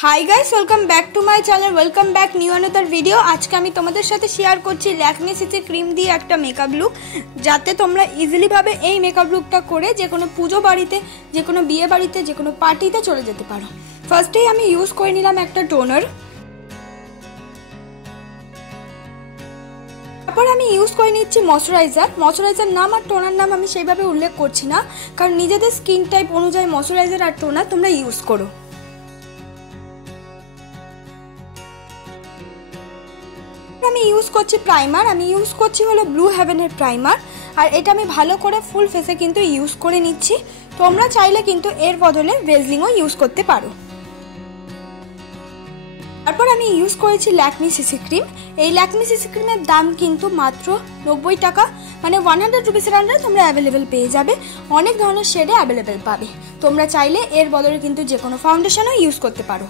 High guys welcome back to my channel welcome back new another video. आज के आमी तोमादेर साथे शेयर करछि लैक्मे सीसी क्रीम दिए एक मेकअप लुक जाते तोमरा इजिली भावे एई मेकअप लुकटा करे जे कोनो पुजो बाड़ीते जे कोनो बिये बाड़ीते जे कोनो पार्टीते चले जेते पारो। फार्स्टेई आमी यूज करे निलाम एकटा टोनार, তারপর আমি ইউজ করে নিচ্ছি ময়শ্চারাইজার নাম আর টোনার নাম আমি সেইভাবে উল্লেখ করছি না, কারণ নিজেদের স্কিন টাইপ অনুযায়ী ময়শ্চারাইজার আর টোনার তোমরা ইউজ করো। আমি ইউজ করছি প্রাইমার, আমি ইউজ করছি হলো ব্লু হেভেনের প্রাইমার, আর এটা আমি ভালো করে ফুল ফেসে কিন্তু ইউজ করে নিচ্ছি। তোমরা চাইলে কিন্তু এর বদলে ভেজলিংও ইউজ করতে পারো। তারপর আমি ইউজ করেছি ল্যাকমি সিসি ক্রিম। এই ল্যাকমি সিসি ক্রিমের দাম কিন্তু মাত্র 90 টাকা, মানে 100 রুপিসের আন্ডারে তোমরা অ্যাভেলেবেল পেয়ে যাবে। অনেক ধরনের শেডে অ্যাভেলেবেল পাবে। তোমরা চাইলে এর বদলে কিন্তু যে কোনো ফাউন্ডেশনও ইউজ করতে পারো।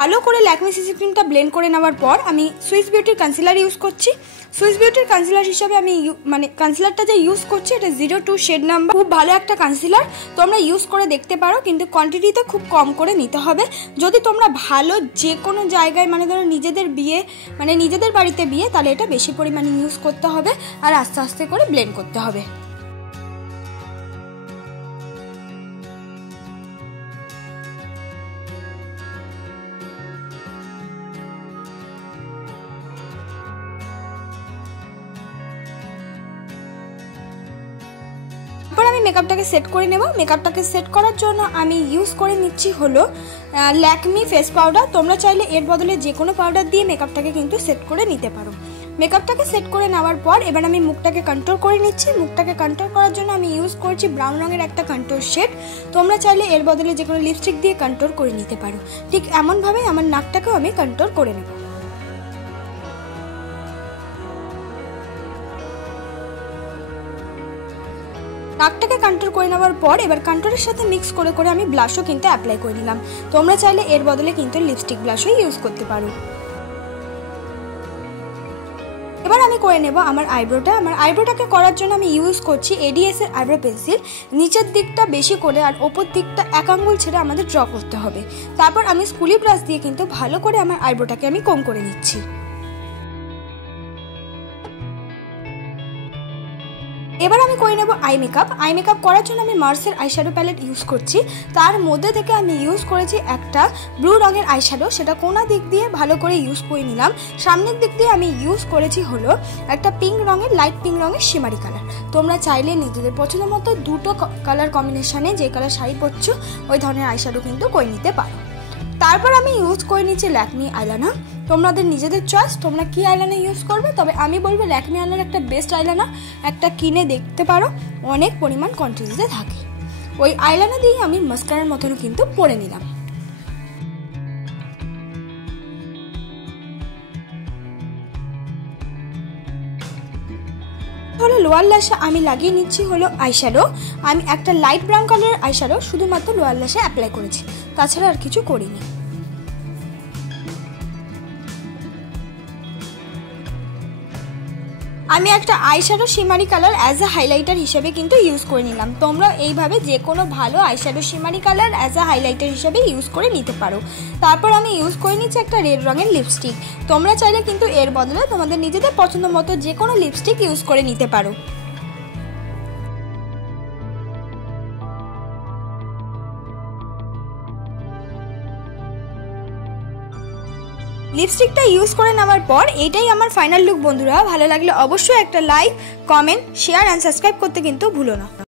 ভালো করে ল্যাকমি সিসি ক্রিমটা ব্লেন্ড করে নেওয়ার পর আমি সুইস বিউটির কনসিলার ইউজ করছি। সুইস বিউটির কনসিলার হিসাবে আমি কনসিলারটা যে ইউজ করছি এটা 02 শেড নাম্বার। খুব ভালো একটা কনসিলার, তোমরা ইউজ করে দেখতে পারো, কিন্তু কোয়ান্টিটিতে খুব কম করে নিতে হবে। যদি তোমরা ভালো যে কোনো জায়গায় মানে ধরো নিজেদের বিয়ে মানে নিজেদের বাড়িতে বিয়ে, তাহলে এটা বেশি পরিমাণে ইউজ করতে হবে আর আস্তে আস্তে করে ব্লেন্ড করতে হবে। এবার আমি মেকআপটাকে সেট করে নেব। মেকআপটাকে সেট করার জন্য আমি ইউজ করে নিচ্ছি হলো ল্যাকমি ফেস পাউডার। তোমরা চাইলে এর বদলে যে কোনো পাউডার দিয়ে মেকআপটাকে কিন্তু সেট করে নিতে পারো। মেকআপটাকে সেট করে নেওয়ার পর এবার আমি মুখটাকে কন্ট্রোল করে নিচ্ছি। মুখটাকে কন্ট্রোল করার জন্য আমি ইউজ করছি ব্রাউন রঙের একটা কন্ট্রোল শেড। তোমরা চাইলে এর বদলে যে কোনো লিপস্টিক দিয়ে কন্ট্রোল করে নিতে পারো। ঠিক এমনভাবে আমার নাকটাকেও আমি কন্ট্রোল করে নেব। নাকটাকে কন্ট্রোল করে নেওয়ার পর এবার কন্ট্রোলের সাথে মিক্স করে করে আমি ব্লাশও কিন্তু অ্যাপ্লাই করে নিলাম। তোমরা চাইলে এর বদলে কিন্তু লিপস্টিক ব্লাশও ইউজ করতে পারো। এবার আমি করে নেব আমার আইব্রোটা। আমার আইব্রোটাকে করার জন্য আমি ইউজ করছি এডিএস এর আইব্রো পেন্সিল। নিচের দিকটা বেশি করে আর ওপর দিকটা এক আঙ্গুল ছেড়ে আমাদের ড্র করতে হবে। তারপর আমি স্কুলি ব্রাশ দিয়ে কিন্তু ভালো করে আমার আইব্রোটাকে আমি কম করে নিচ্ছি। এবার আমি করে নেব আই মেকআপ। আই মেকআপ করার জন্য আমি মার্সের আইশ্যাডো প্যালেট ইউজ করছি। তার মধ্যে থেকে আমি ইউজ করেছি একটা ব্লু রঙের আইশ্যাডো, সেটা কোনা দিক দিয়ে ভালো করে ইউজ করে নিলাম। সামনের দিক দিয়ে আমি ইউজ করেছি হলো একটা পিঙ্ক রঙের লাইট পিঙ্ক রঙের শিমারি কালার। তোমরা চাইলে নিজেদের পছন্দ মতো দুটো কালার কম্বিনেশনে যে কালার শাড়ি পরছো ওই ধরনের আইশ্যাডো কিন্তু করে নিতে পারো। তারপর আমি ইউজ করে নিচ্ছি ল্যাকমি আইলাইনার। তোমাদের নিজেদের চয়েস তোমরা কি আইলাইনার ইউজ করবে, তবে আমি বলবো ল্যাকমি আইলাইনার একটা বেস্ট আইলাইনার। একটা কিনে দেখতে পারো, অনেক পরিমাণ কোয়ান্টিটিতে থাকে। ওই আইলাইনার দিয়ে আমি মাস্কারার মতন কিন্তু পরে নিলাম। হলো লোয়ার ল্যাশে আমি লাগিয়ে নিচ্ছি হলো আইশ্যাডো। আমি একটা লাইট ব্রাউন কালারের আইশ্যাডো শুধুমাত্র লোয়ার ল্যাশে অ্যাপ্লাই করেছি, তাছাড়া আর কিছু করিনি। আমি একটা eyeshadow শিমারি colour as a highlighter হিসেবে কিন্তু ইউজ করে নিলাম। তোমরা এইভাবে যে কোনো ভালো eyeshadow শিমারি colour as a highlighter হিসেবে ইউজ করে নিতে পারো। তারপর আমি ইউজ করে নিচ্ছি একটা রেড রঙের লিপস্টিক। তোমরা চাইলে কিন্তু এর বদলে তোমাদের নিজেদের পছন্দ মতো যে কোনো লিপস্টিক ইউজ করে নিতে পারো। লিপস্টিকটা ইউজ করে নেওয়ার পর এটাই আমার ফাইনাল লুক বন্ধুরা। ভালো লাগলে অবশ্যই একটা like, comment, share and subscribe করতে কিন্তু ভুলো না।